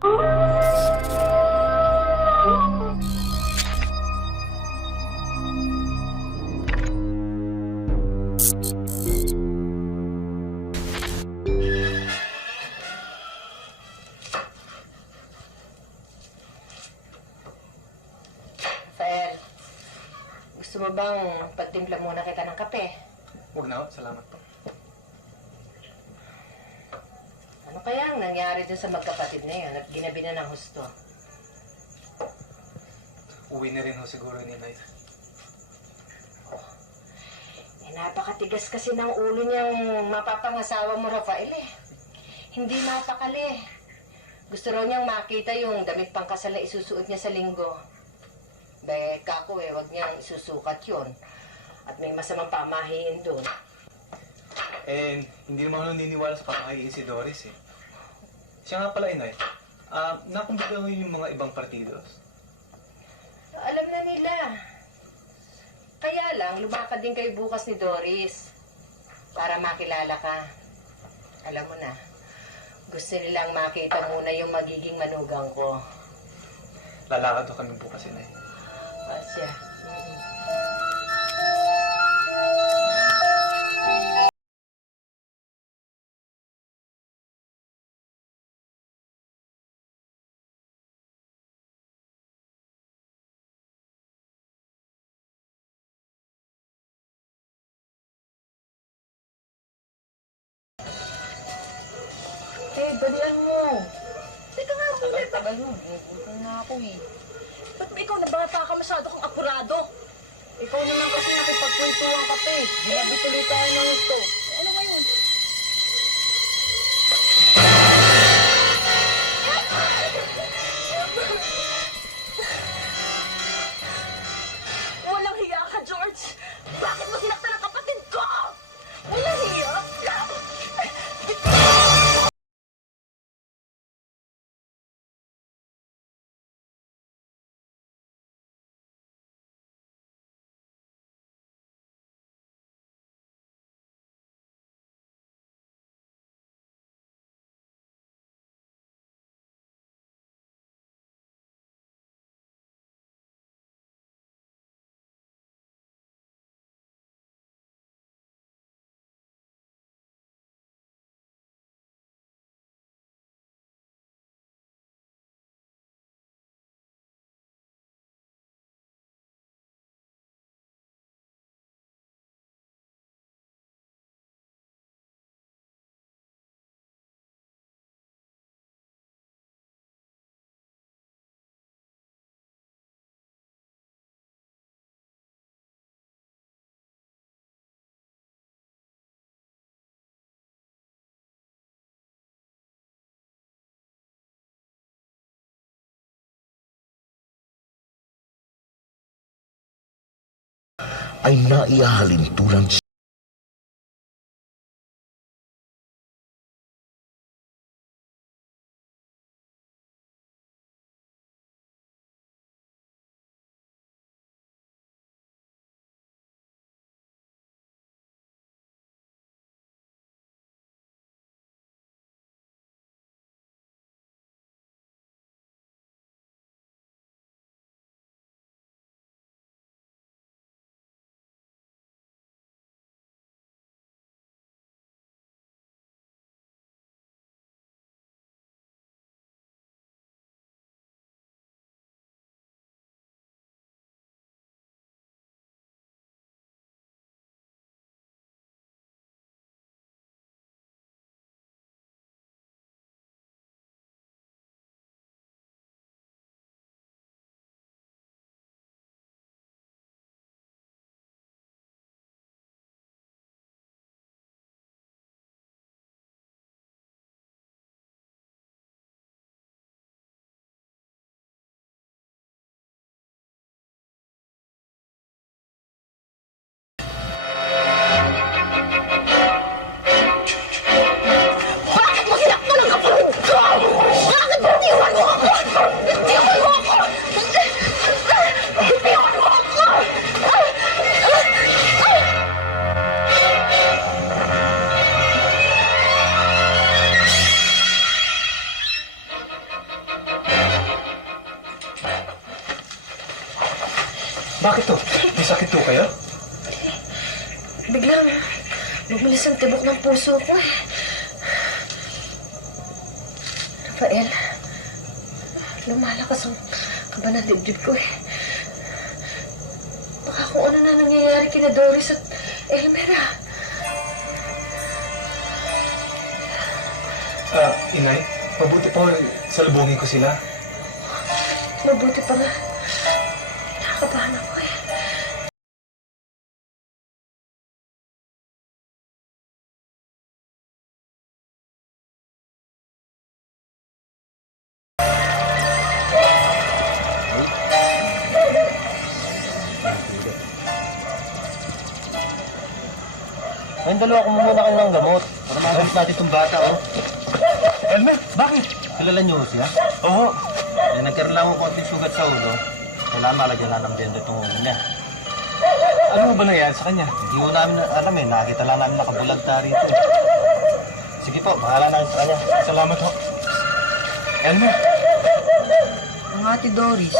Rafael, gusto mo bang pagtimpla muna kita ng kape? Huwag na, salamat po. Ano kaya ang nangyari dun sa magkapatid na yun at ginabi na ng husto? Uwi na rin ho siguro ni Nay. Napakatigas kasi ng ulo niyang mapapangasawa mo, Rafael eh. Hindi napakali. Gusto raw niyang makita yung damit pangkasal na isusuot niya sa linggo. Kako wag niyang isusukat yun. At may masamang pamahiin doon. Hindi naman ako naniniwala sa pamahiin si Doris eh. Siya nga pala, Inay. Nakumbita mo yung mga ibang partidos? Alam na nila. Kaya lang, lumakad din kayo bukas ni Doris. Para makilala ka. Alam mo na, gusto nilang makita muna yung magiging manugang ko. Lalakad ho kami bukas, Inay. Asya. Dalian mo. Teka nga, Tagal mo. Nagutom na ako eh. Ba't ba ikaw nabata ka masyado kang apurado? Ikaw naman kasi nakipagkwentuhan ka pa eh. Ginabi tuloy tayo ng gusto. Ano ngayon? Walang hiya ka, George! Bakit mo sinaktan ang kapatid ko? Walang hiya! ay naihalin tulad Bakit to? May sakit to kayo? Biglang bumilis ang tibok ng puso ko eh. Rafael, lumalakas ang kaba ng dibdib ko eh. Baka kung ano na nangyayari kina Doris at Elmera. Inay, mabuti po salubungin ko sila. Mabuti pa nga. Nakakabahan ako eh. Ayun, dalawa ko muna kayo ng gamot. Para magamit natin itong bata, oh. Elmer, bakit? Kilala niyo siya? Oo. Eh, nagkaroon lang ako konting sugat sa ulo. Kailangan malagyan lang ng benda itong ulo niya. Ano ba nangyari sa kanya? Hindi ko namin alam eh. Nakita lang namin nakabulagta rito. Sige po, bahala na kayo sa kanya. Salamat ho. Elmer, Ang ate Doris,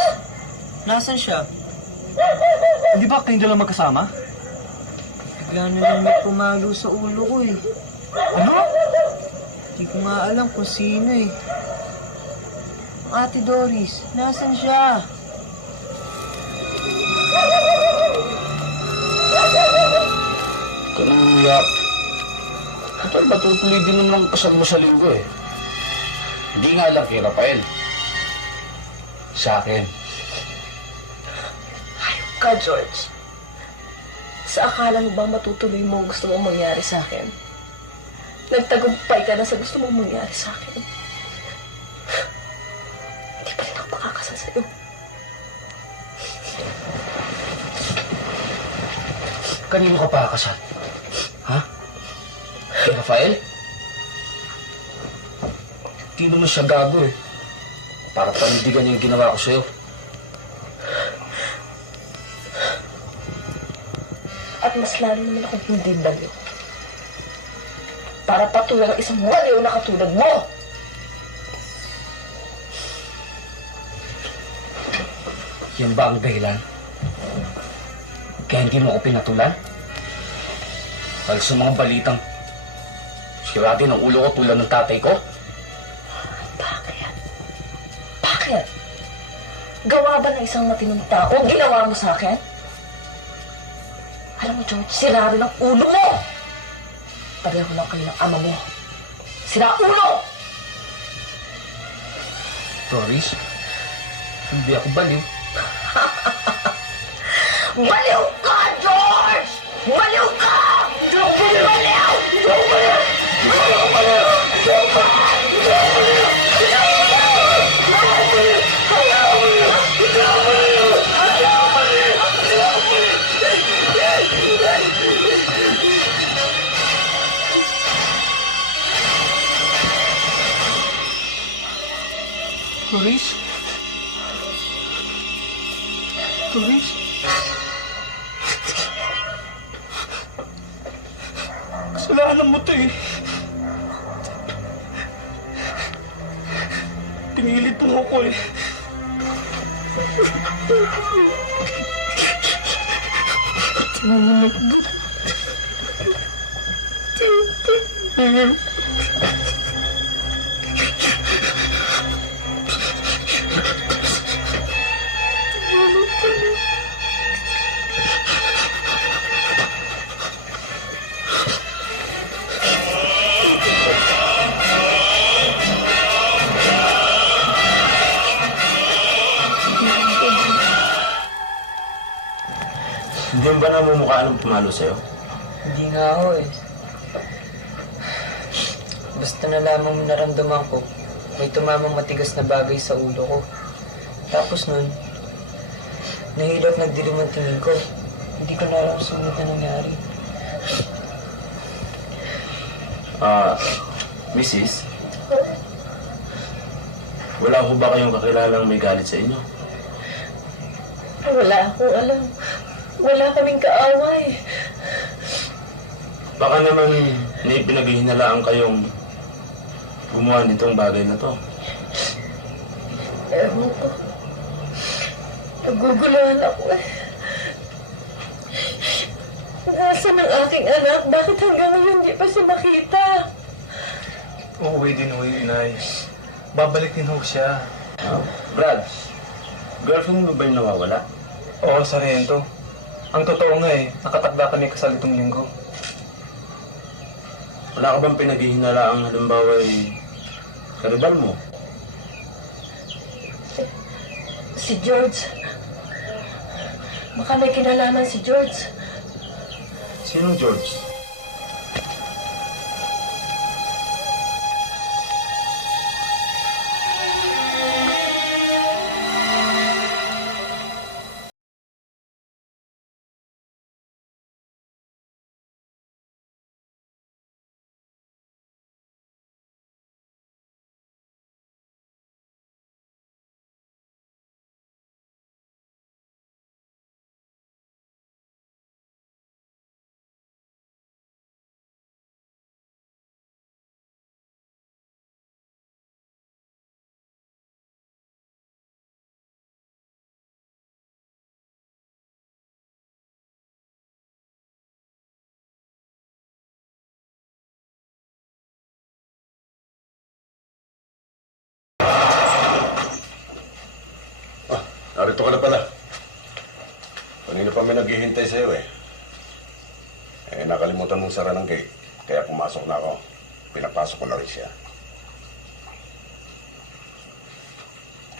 nasan siya? hindi ba kayong dalawa magkasama? Bigla na lang may pumalo sa ulo ko eh. Ano? Hindi ko nga alam kung sino eh. Ang ate Doris, nasan siya? Ganun yak. Total, matutuloy din naman ang kasal mo sa linggo eh. Hindi nga lang kay Rafael. Sa akin. Hayop ka, George. Sa akala mo ba matutuloy mo ang gusto mong mangyari sa akin? Nagtagumpay ka na sa gusto mong mangyari sa akin. Hindi pa rin ako makakasal sa'yo. Kanino ka pa kasal? Ha? Kay Rafael? Hindi naman siya gago eh. Para panindigan niya yung ginawa ko sa'yo. At mas lalo naman akong hindi baliw. Para patulang ang isang baliw na katulad mo! Yan ba ang dahilan? Kaya hindi mo ako pinatulan? Dahil sa mga balitang sira din ang ulo ko tulad ng tatay ko? Bakit? Bakit? Gawa ba ng isang matinong tao ang ginawa mo sa akin? Alam mo, George, sira rin ang ulo mo! Pareho lang kayo ng ama mo. Sira ulo! Doris, hindi ako baliw. Baliw ka, George! Baliw ka! Baliw! Doris? Doris? Kasalanan mo to eh. Pinilit mo ako eh. Hindi mo ba namumukha ng pumalo sa'yo? Hindi nga ako eh. Basta na lamang naramdaman ko, may tumamang matigas na bagay sa ulo ko. Tapos nun, nahilot nagdilim ang tingin ko. Hindi ko na alam sumunod na nangyari. Mrs. Wala ko ba kayong kakilalang may galit sa inyo? Wala akong alam. Wala kaming kaaway. Baka naman may pinaghihinalaan kayong gumawa nitong bagay na to. Ewan ko. Naguguluhan ako eh. Nasaan ang aking anak? Bakit hanggang ngayon di pa siya makita? Uuwi din ho yung inay. Babalik din ho siya. Brad, girlfriend mo ba yung nawawala? Oo, Sargento. Ang totoo nga nakatakda kami kasal itong linggo. Wala ka bang pinaghihinalaang halimbawa karibal mo? Si George. Baka may kinalaman si George. Sinong George? Narito ka na pala. Kanina pa may naghihintay sa'yo nakalimutan mong sara ng gate. Kaya pumasok na ako. Pinapasok ko na rin siya.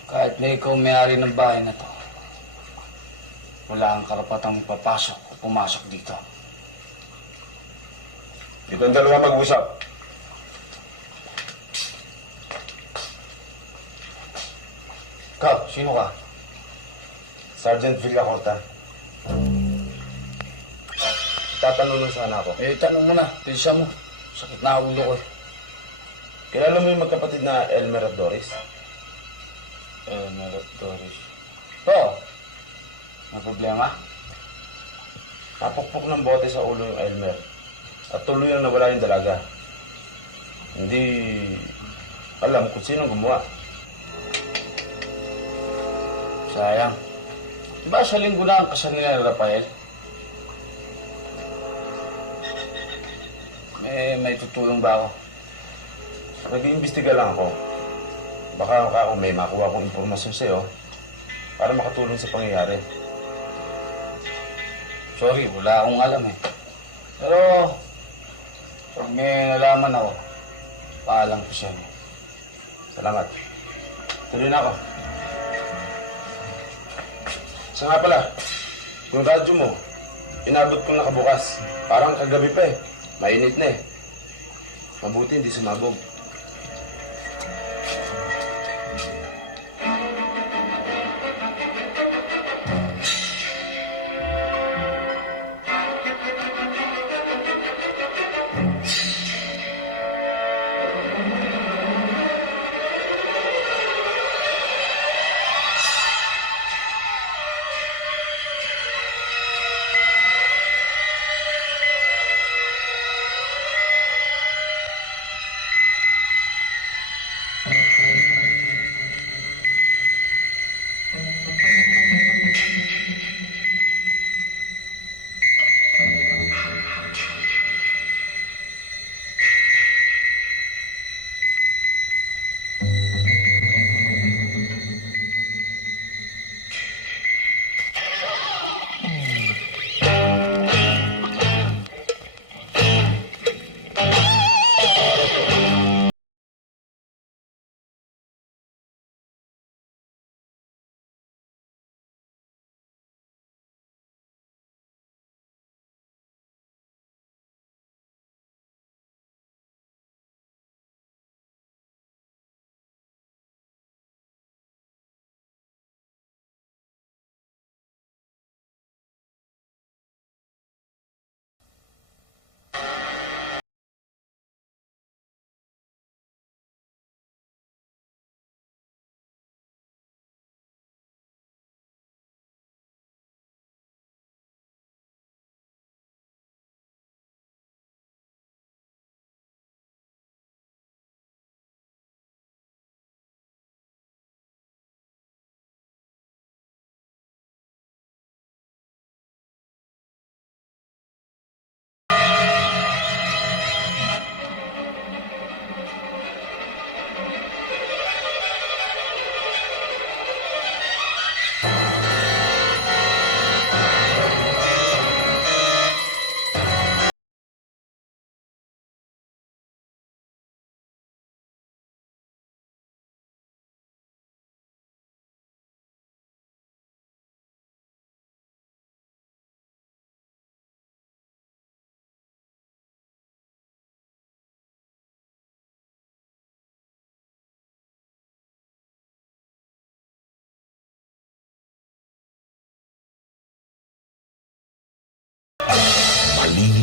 Kahit na ikaw may-ari ng bahay na to, wala kang karapatang papasok o pumasok dito. Dito ang dalawa mag-usap. Ikaw, sino ka? Sergeant Villacorta. Tatanong lang sana ako. Tanong mo na. Pilsa mo. Sakit na ulo ko. Kilala mo yung magkapatid na Elmer at Doris? Elmer at Doris. Oo. May problema? Napukpok ng bote sa ulo yung Elmer. At tuloy ang nawala yung dalaga. Hindi alam kung sino gumawa. Sayang. Diba sa linggo na ang kasal ni Rafael? May tutulong ba ako? Nag-iimbestiga lang ako. Baka ako may makuha akong impormasyon sa'yo para makatulong sa pangyayari. Sorry, wala akong alam Pero, pag may nalaman ako, paalam ko siya. Salamat. Tuloy na ako. Sa nga pala, yung radyo mo, inabot kong nakabukas. Parang kagabi pa Mainit na Mabuti hindi sumabog.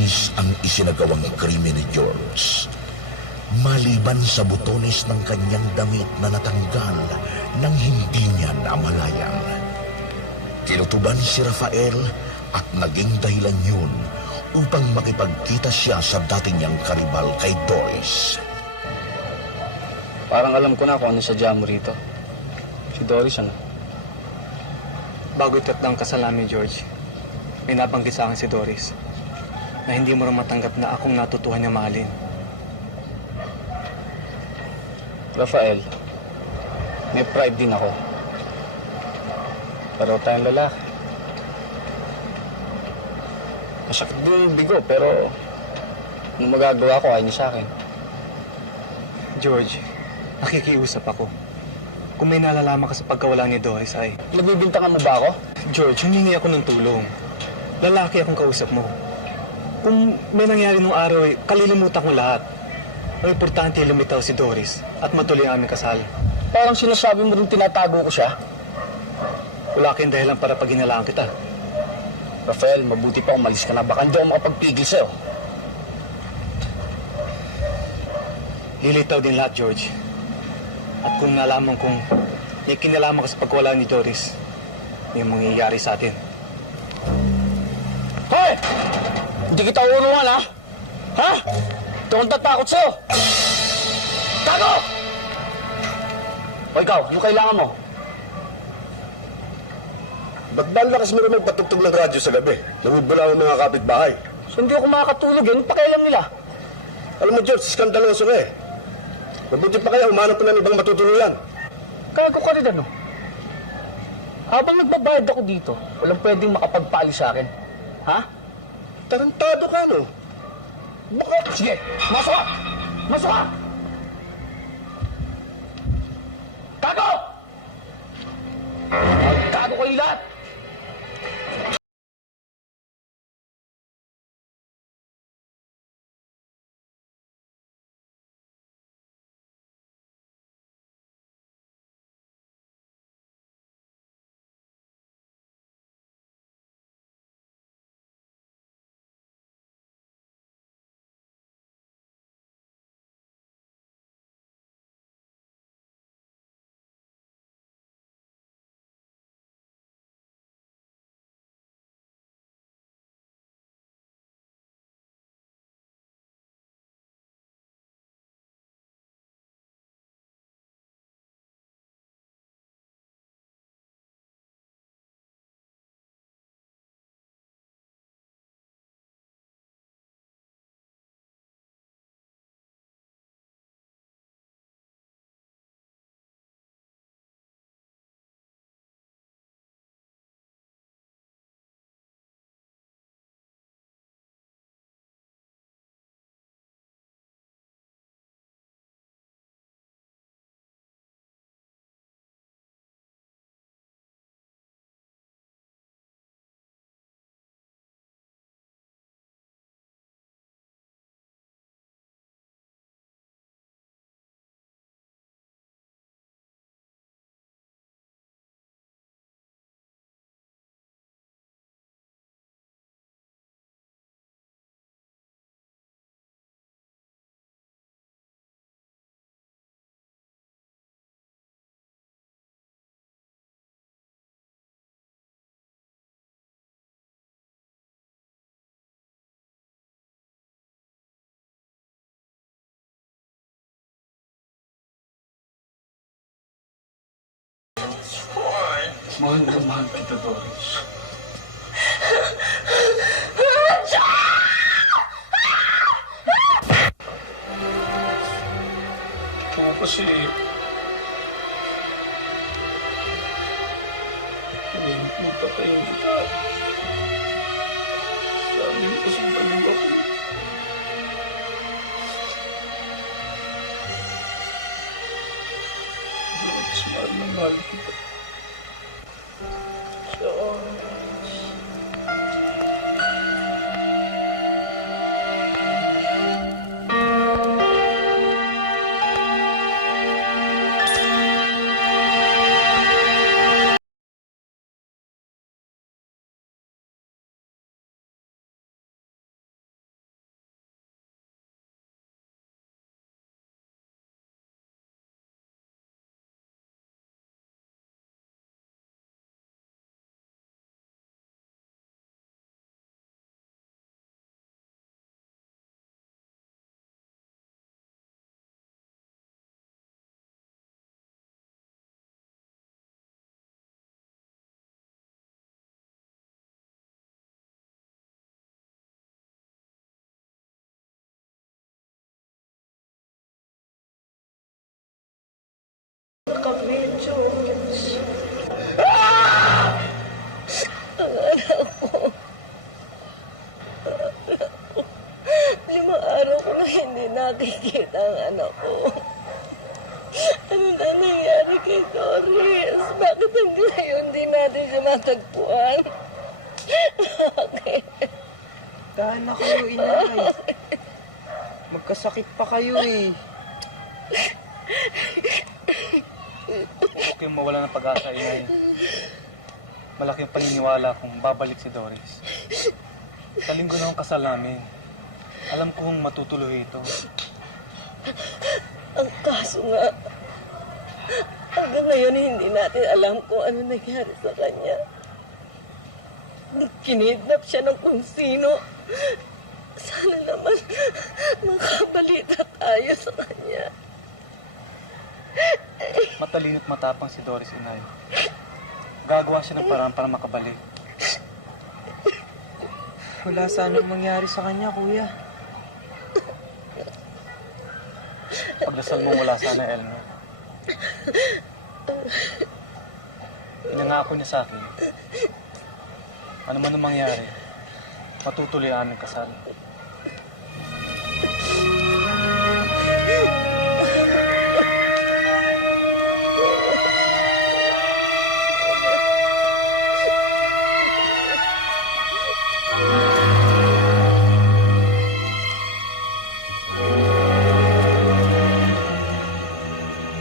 Malinis ang isinagawang krimen ni George. Maliban sa butones ng kanyang damit na natanggal nang hindi niya namalayan. Kinutuban si Rafael at naging dahilan yun upang makipagkita siya sa dating niyang karibal kay Doris. Parang alam ko na kung ano sadya mo rito. Si Doris, ano? Bago itatang kasal namin, George, may nabanggit sa akin si Doris na hindi mo rin matanggap na akong natutuhan niya mahalin. Rafael, may pride din ako. Pero tayong lalaki. Masakit din yung bigo, pero ano magagawa ko, ayaw niya sa akin. George, nakikiusap ako. Kung may nalalaman ka sa pagkawala ni Doris ay... Nagbibintangan mo ba ako? George, humingi ako ng tulong. Lalaki akong kausap mo. Kung may nangyari nung araw ay kalilimutan ko lahat. Ang importante ay lumitaw si Doris at matuloy ang aming kasal. Parang sinasabi mo rin tinatago ko siya. Wala kayong dahilan para paghinalaan kita. Rafael, mabuti pa umalis ka na. Baka hindi ako makapagpigil sa'yo. Lilitaw din lahat, George. At kung nalaman kong may kinalaman ka sa pagkawala ni Doris, may mangyayari sa atin. Hoy! Hindi kita urungan, ha? Ha? Ito akong tatakot sa'yo! Tago! O ikaw, ano kailangan mo? Ba't ba ang lakas mo naman patugtog ng radyo sa gabi? Namubula ang mga kapitbahay. So hindi ako makakatulog, yan. Pakialam nila. Alam mo, George, skandaloso ka eh. Mabuti pa kaya umanap ka ng ibang matutuluyan. Gago ka rin, ano? Habang nagbabayad ako dito, walang pwedeng makapagpali sa akin. Ha? Tarantado ka, no? Bakit? Sige, masok ka! Masok ka! Tago! Magtago kayo lahat! Mahal na mahal kita, Doris. Oo, kasi... Magpatayin kita. Sabi mo kasi baliw ako. Doris, mahal na mahal kita. George. Ang anak ko. 5 araw ko na hindi nakikita ang anak ko. Ano na nangyari kay Doris? Bakit hanggang ngayon di natin siya matagpuan? Bakit? Tahan na kayo, inay. Magkasakit pa kayo eh. Huwag kayong mawala ng pag-asa, inay. Malaki ang paniniwala kung babalik si Doris. Sa linggo na ang kasal namin. Alam kong matutuloy ito. Ang kaso nga, hanggang ngayon hindi natin alam kung ano nangyari sa kanya. Kinidnap siya ng kung sino. Sana naman makabalita tayo sa kanya. Matalino't matapang si Doris, inay. Gagawa siya ng paraan para makabalik. Wala sanang mangyari sa kanya, kuya. Pagdasal mo wala sana, Elmer. Inangako niya sa akin. Ano man ang mangyari, matutuloy ang aming kasal.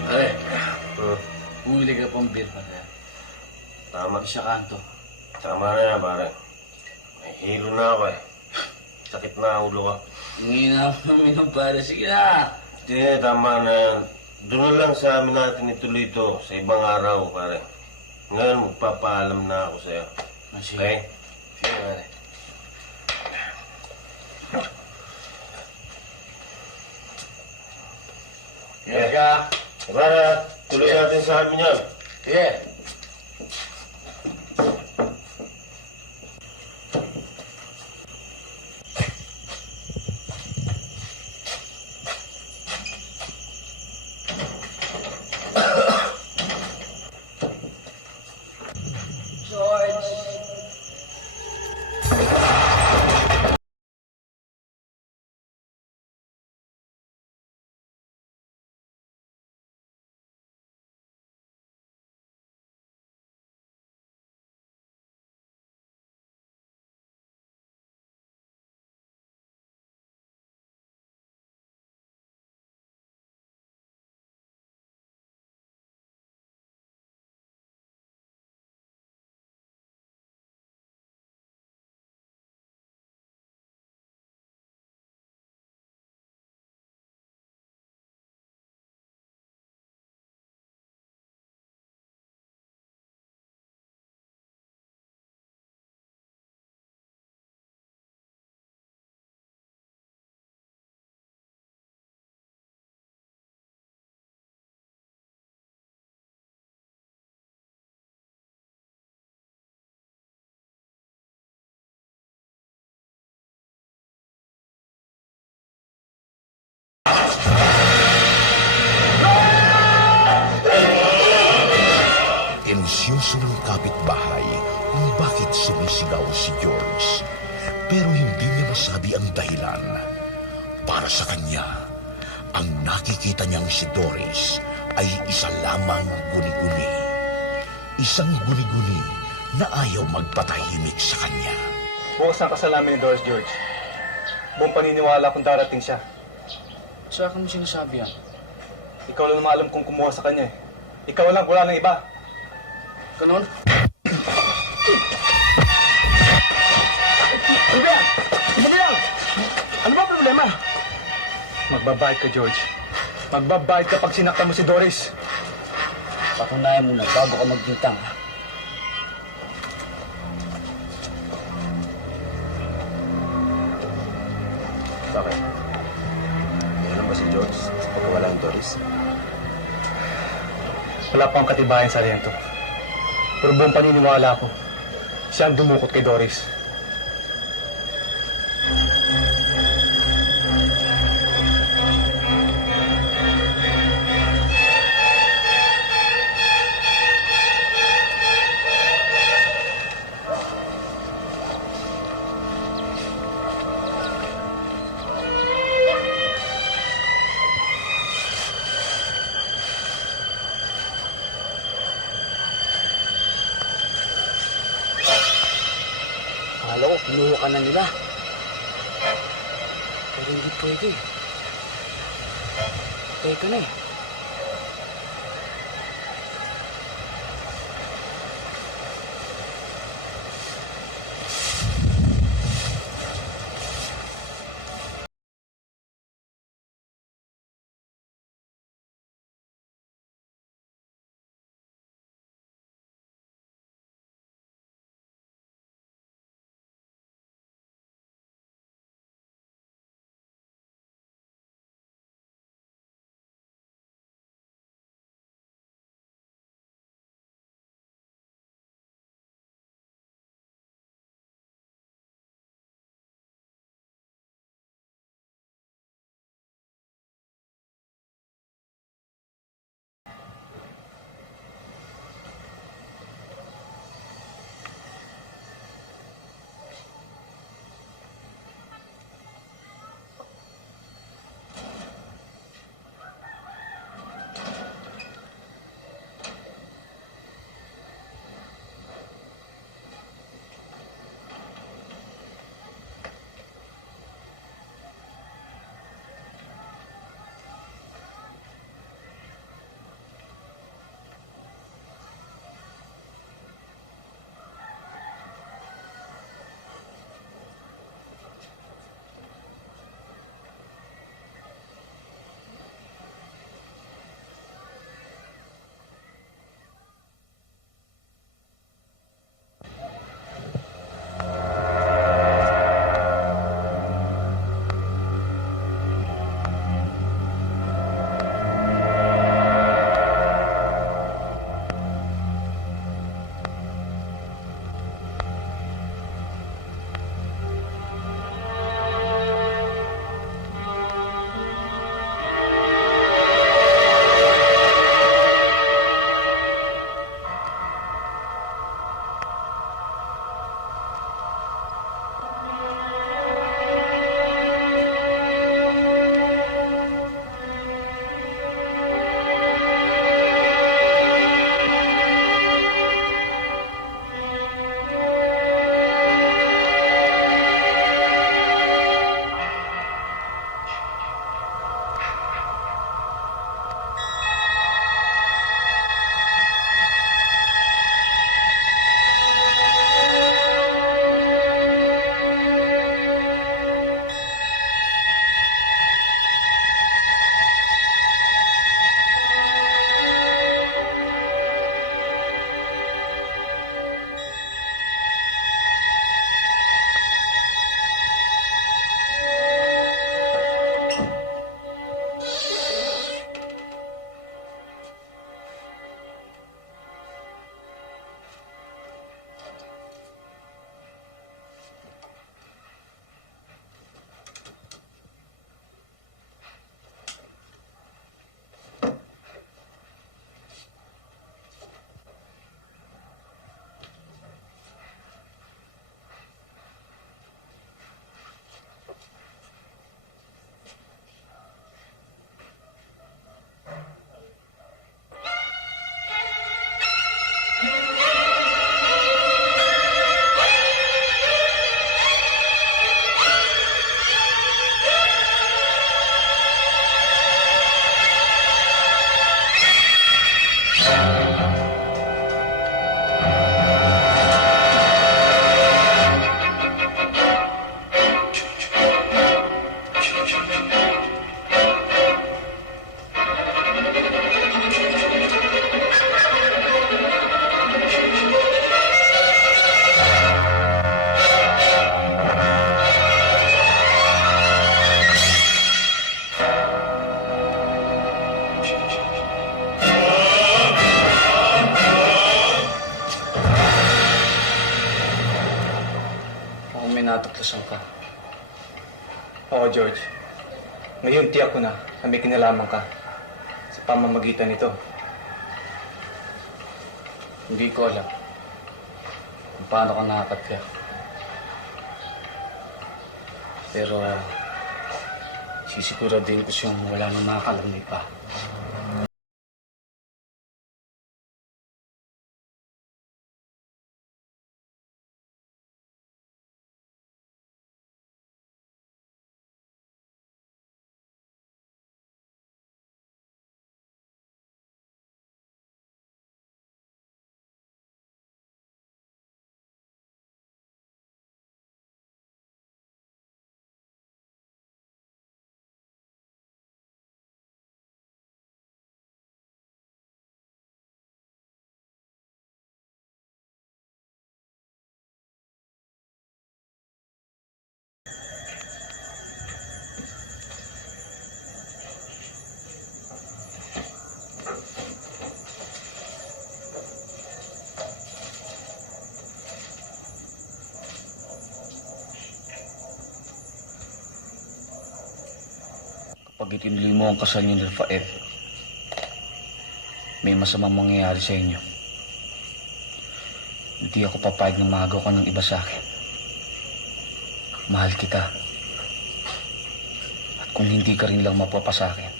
Pare, bumili ka pang beer pa kaya. Tama. Siya kanto. Tama na yan, pare. May hilo na ako eh. Sakit na ang ulo ko. Hindi na ako namin pare. Sige na. Hindi, tama na yan. Doon na lang sa amin natin ituloy ito sa ibang araw, pare. Ngayon, magpapaalam na ako sa'yo. Sige. Okay? Sige pare. Yes, ka. Pare, tuloy natin sa amin yan. Sige. Insyoso ng kapitbahay kung bakit sumisigaw si George. Pero hindi niya masabi ang dahilan. Para sa kanya, ang nakikita niyang si Doris ay isa lamang guni-guni. Isang guni-guni na ayaw magpatahimik sa kanya. Bukas ang kasal namin ni Doris, George. Buong paniniwala kung darating siya. Sa akin mo sinasabi yan. Ikaw lang naman alam kung kumuha sa kanya eh. Ikaw lang, wala nang iba. Ganon? Ano ba yan? Hindi lang! Ano ba ang problema? Magbabayad ka, George. Magbabayad ka pag sinaktan mo si Doris. Patunayan mo na bago ka magbintang. Bakit? Ano ba si George sa pagkawala ng Doris? Wala pa ang katibayan sa rento. Pero buong paniniwala ko, siya ang dumukot kay Doris. Akala ko, kinuha ka na nila. Pero hindi pwede. Teka na eh. natuklasan ka. Oo, George. Ngayon tiyak ko na may kinalaman ka sa pamamagitan nito. Hindi ko alam kung paano ka nakakatya. Pero sisiguraduhin ko siyang wala nang makakalamay pa. Pag itinuloy mo ang kasal niyo ni Rafael, may masamang mangyayari sa inyo. Hindi ako papayag na maagaw ka ng iba sa akin. Mahal kita. At kung hindi ka rin lang mapapasakin,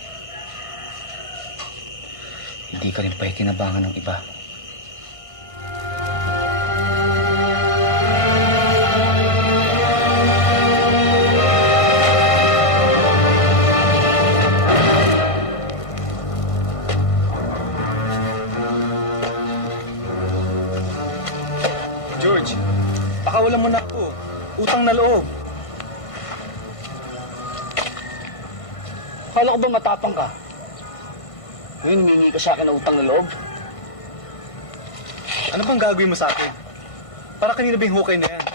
hindi ka rin pakikinabangan ng iba. George, pakawalan mo na ako. Utang na loob. Akala ko ba matapang ka? Ngayon, humingi ka sa akin ng utang na loob? Ano bang gagawin mo sa akin? Para kanina ba yung hukay na yan?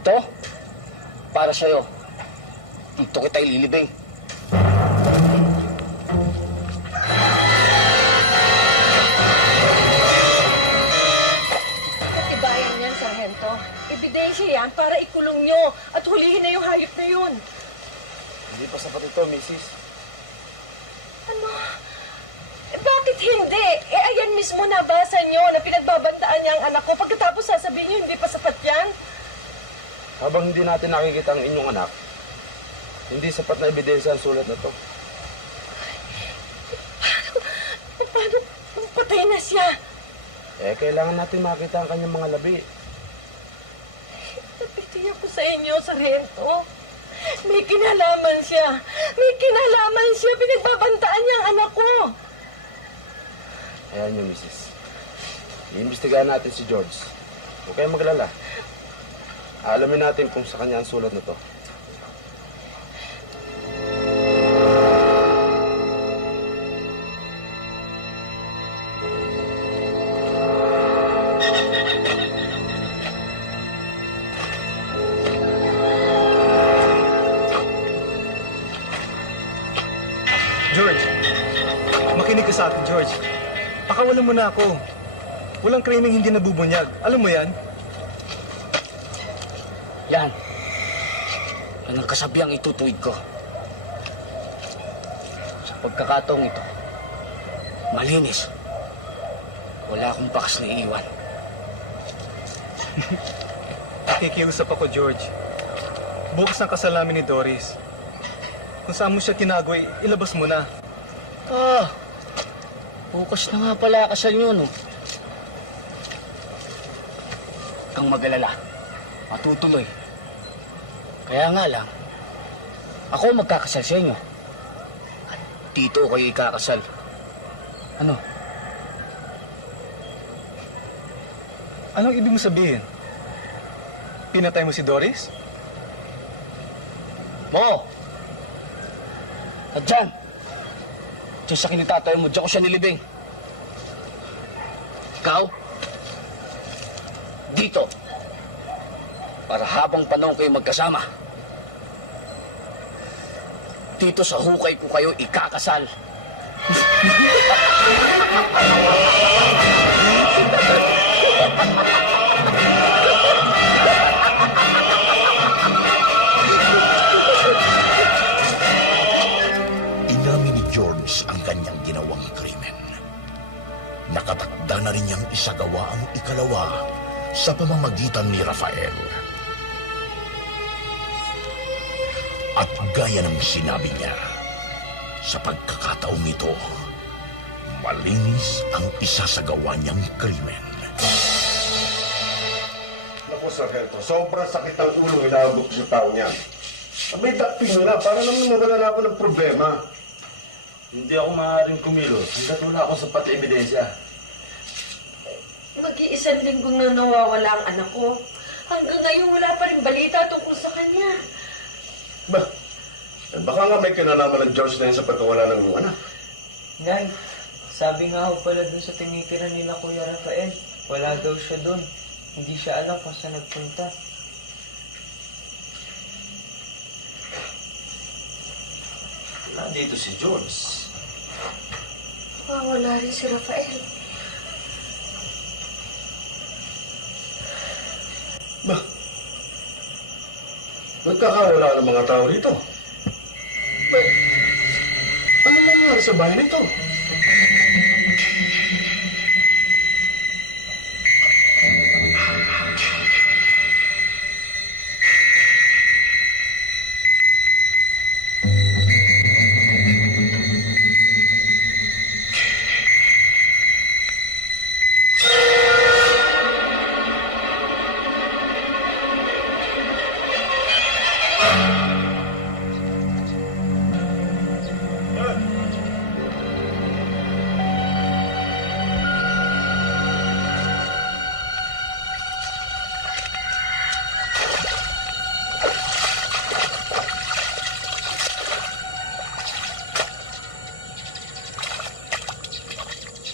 Ito? Para sa'yo. Dito kita ililibing. Ibayan yan, Sargento. Ebidensya yan para ikulong nyo at hulihin na yung hayop na yun. Hindi pa sapat ito, Mrs. Ano? Bakit hindi? Ayan mismo nabasa nyo na pinagbabandaan niya ang anak ko. Pagkatapos sasabihin nyo, hindi pa sapat yan? Habang hindi natin nakikita ang inyong anak, hindi sapat na ebidensya ang sulat na to. Paano? Patay na siya. Kailangan natin makita ang kanyang mga labi. Napiti ako sa inyo, Sargento. May kinalaman siya. May kinalaman siya. Pinagbabantaan niya ang anak ko. Ayan yung Mrs. Iimbestigahan natin si George. Huwag kayong maglala. Alamin natin kung sa kanya ang sulat na to. George, makinig ka sa akin, George. Pakawalan mo na ako. Walang krimeng hindi nabubunyag. Alam mo yan? Yan. Yan ang kasabiang itutuwid ko. Sa pagkakataong ito, malinis. Wala akong bakas na iiwan. Nakikiusap ako, George. Bukas ang kasal namin ni Doris. Kung saan mo siya tinago, ilabas mo na. Bukas na nga pala kasal nyo, no? Kang mag-alala. Matutuloy. Kaya nga lang, ako magkakasal sa inyo. At dito kayo ikakasal. Ano? Anong ibig mo sabihin? Pinatay mo si Doris? Mo! At dyan! Diyan sa kinitatay mo, diyan ko siya nilibing. Ikaw? Dito. Para habang panahon kayo magkasama. Dito sa hukay ko kayo ikakasal. Inamin ni George ang kanyang ginawang krimen. Nakatakda na rin niyang isagawa ang ikalawa sa pamamagitan ni Rafael. At gaya ng sinabi niya, sa pagkakataong ito, malinis ang isasagawa niyang krimen. Naku, Sargento, sobrang sakit ang ulo inaabot sa tao niyan. Abay, dakpin nyo na, para naman nawala na ako ng problema. Hindi ako maaaring kumilos hanggat wala akong sapat na ebidensya. Mag-iisang linggong na nawawala ang anak ko. Hanggang ngayon wala pa rin balita tungkol sa kanya. Baka nga may kinalaman ng George na yun sa pagkawala ng iyong anak. Nay, sabi nga ho pala dun sa tinitira nila Kuya Rafael, wala daw siya dun. Hindi siya alam kung saan nagpunta. Nandito si George. Wala rin si Rafael. Nagkakawala ng mga tao rito. Ba't, ano nangyari sa bahay nito?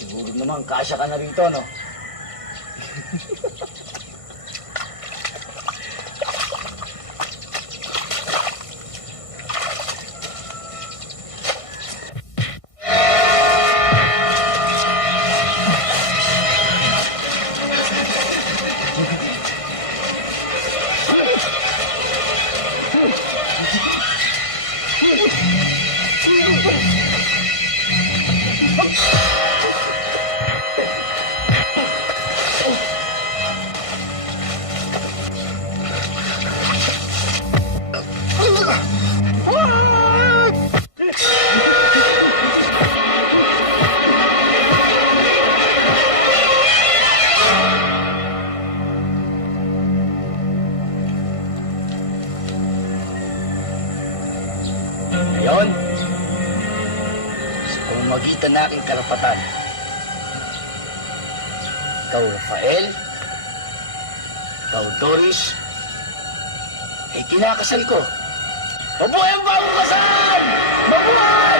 Siguro naman, kasya ka na rito, no? Ngayon, sa pamamagitan na aking karapatan, ikaw, Rafael, ikaw, Doris, ay kinakasal ko. Mabuhay ang bagong kasal! Mabuhay!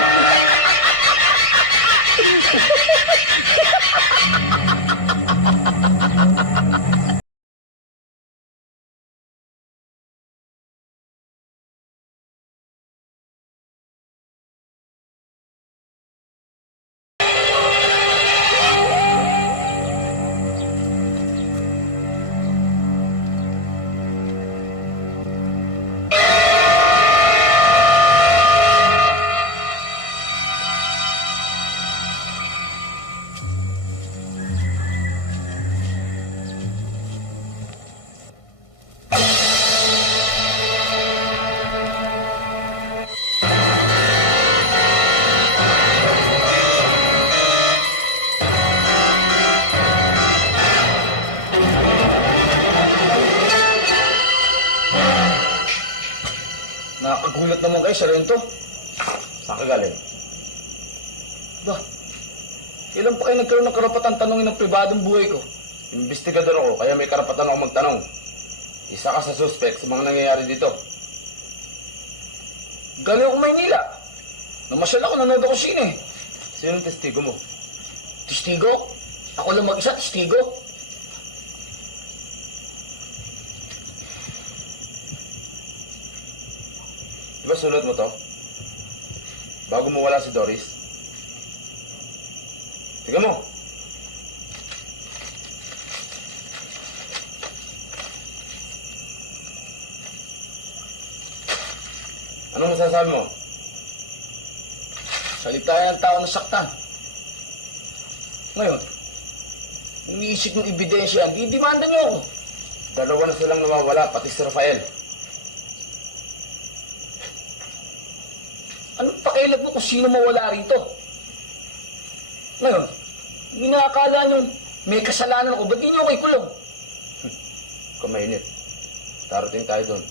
Nakakagulat naman kayo sa rento. Saan ka galing? Ba, kailan pa kayo nagkaroon ng karapatan tanongin ng pribadong buhay ko? Investigador ako, kaya may karapatan ako magtanong. Isa ka sa suspect sa mga nangyayari dito. Galing ako Maynila. Namasyal ako, nanood ako sine. Sinong testigo mo? Testigo? Ako lang mag-isa, testigo. Di ba sulat mo to? Bago mo wala si Doris? Tingnan mo. Anong masasabi mo? Salita yan ng tao na saktan. Ngayon, iniisip ng ebidensya, di-demanda niyo ako. Dalawa na silang nawawala, pati si Rafael. Anong pakialam mo kung sino mawala rito? Ngayon, minakala nyo may kasalanan ako, ba't di nyo ako ikulong? Kumainit. Darating tayo doon.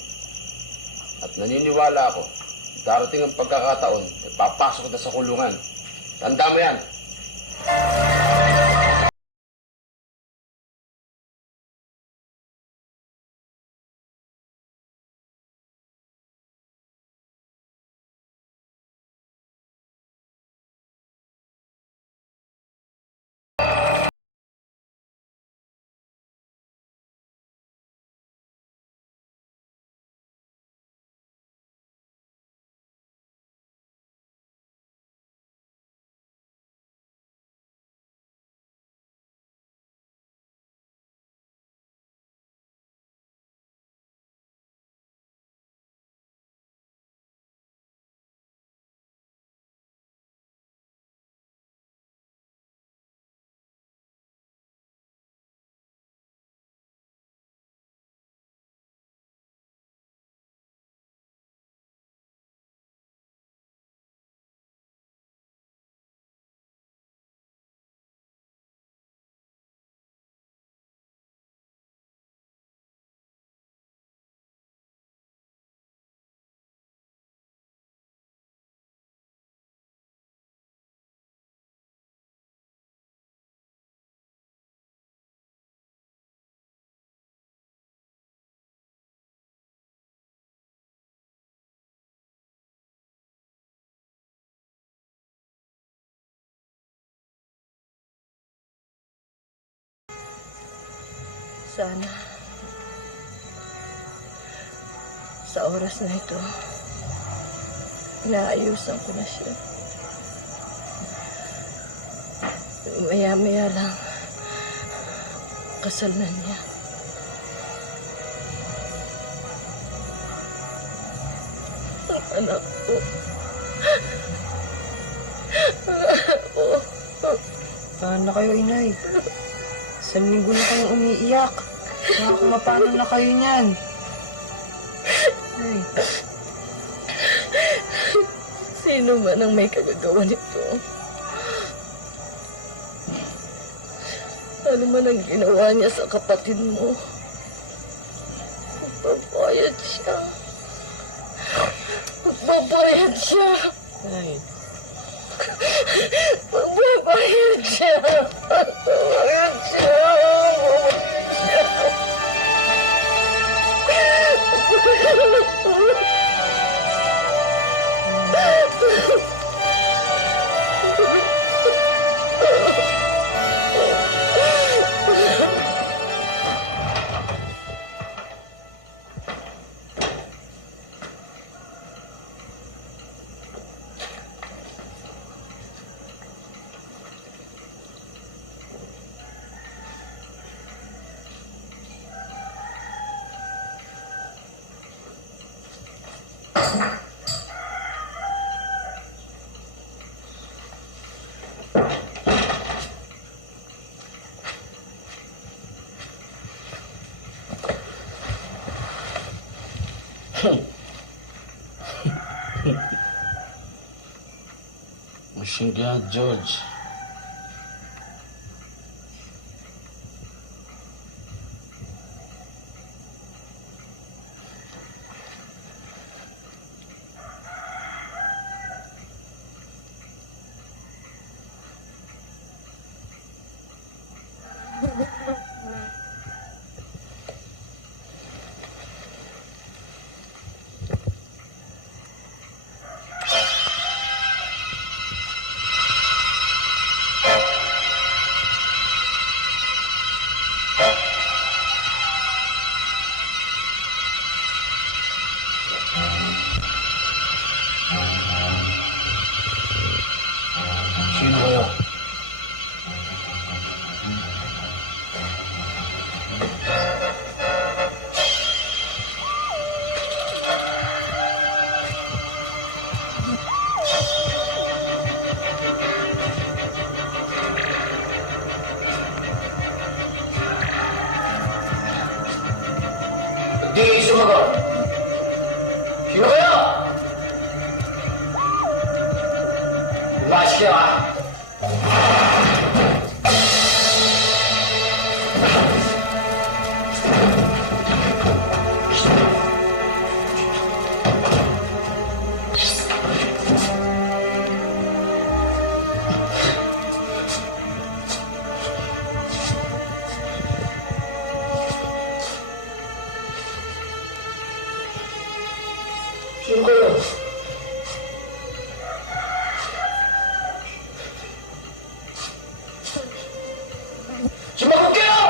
At naniniwala ako, darating ang pagkakataon, papasok kita sa kulungan. Tanda mo yan. sana. Sa oras na ito, inaayusan ko na siya. Maya-maya lang, kasal na niya. Ang anak ko. Tahan na kayo, inay. 1 linggo na kayong umiiyak. Mga kumapano na kayo niyan. Ay, Sino man ang may kagagawa nito? Ano man ang ginawa niya sa kapatid mo? Magbabayad siya. Magbabayad siya. ay. Magbabayad siya. Magbabayad siya. Masyinggyan, George. Sino kayo? Hindi kayo sumagot. Sino kayo? Lumayas kayo, ha? Sino kayo? Sumagot kayo!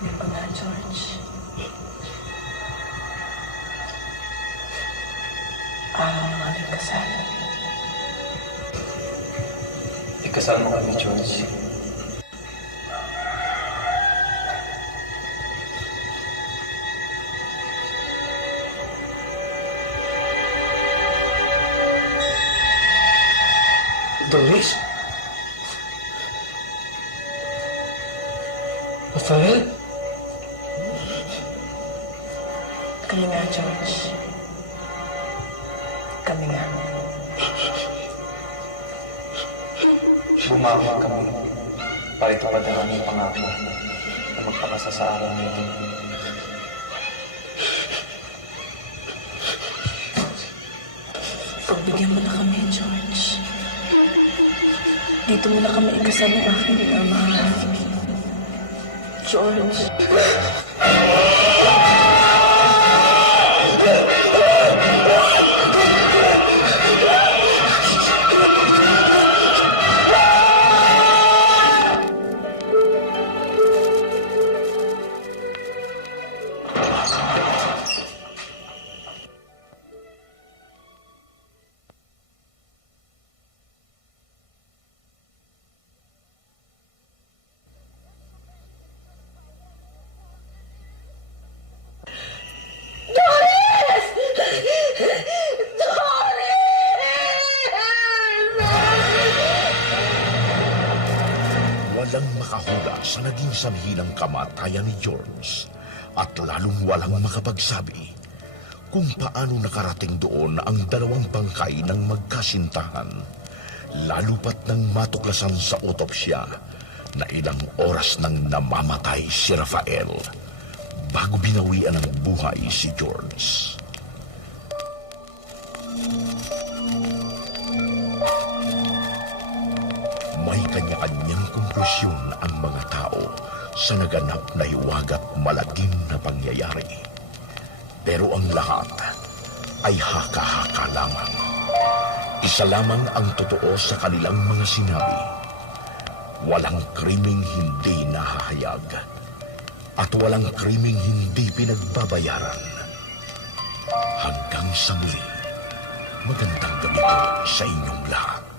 Hindi ko na, George. Ayaw na natin kasal. Ikasal mo kami, George. Doris? Rafael? Kami nga, George. Kami nga. Bumawa kami para itupad ang aming pangako na magpakasa sa araw na ito. Pagbigyan mo na kami, George. Dito mo na kami ikasama ng aking ama. George. Walang makahula sa naging sanhi ng kamatayan ni George at lalong walang makapagsabi kung paano nakarating doon ang dalawang bangkay ng magkasintahan, lalo pat nang matuklasan sa otopsya na ilang oras nang namamatay si Rafael bago binawian ng buhay si George. May kanya-kanyang konklusyon ang mga tao sa naganap na hiwagat malagim na pangyayari. Pero ang lahat ay haka-haka lamang. Isa lamang ang totoo sa kanilang mga sinabi. Walang krimeng hindi nahahayag at walang krimeng hindi pinagbabayaran. Hanggang sa muli, magandang gabi po sa inyong lahat.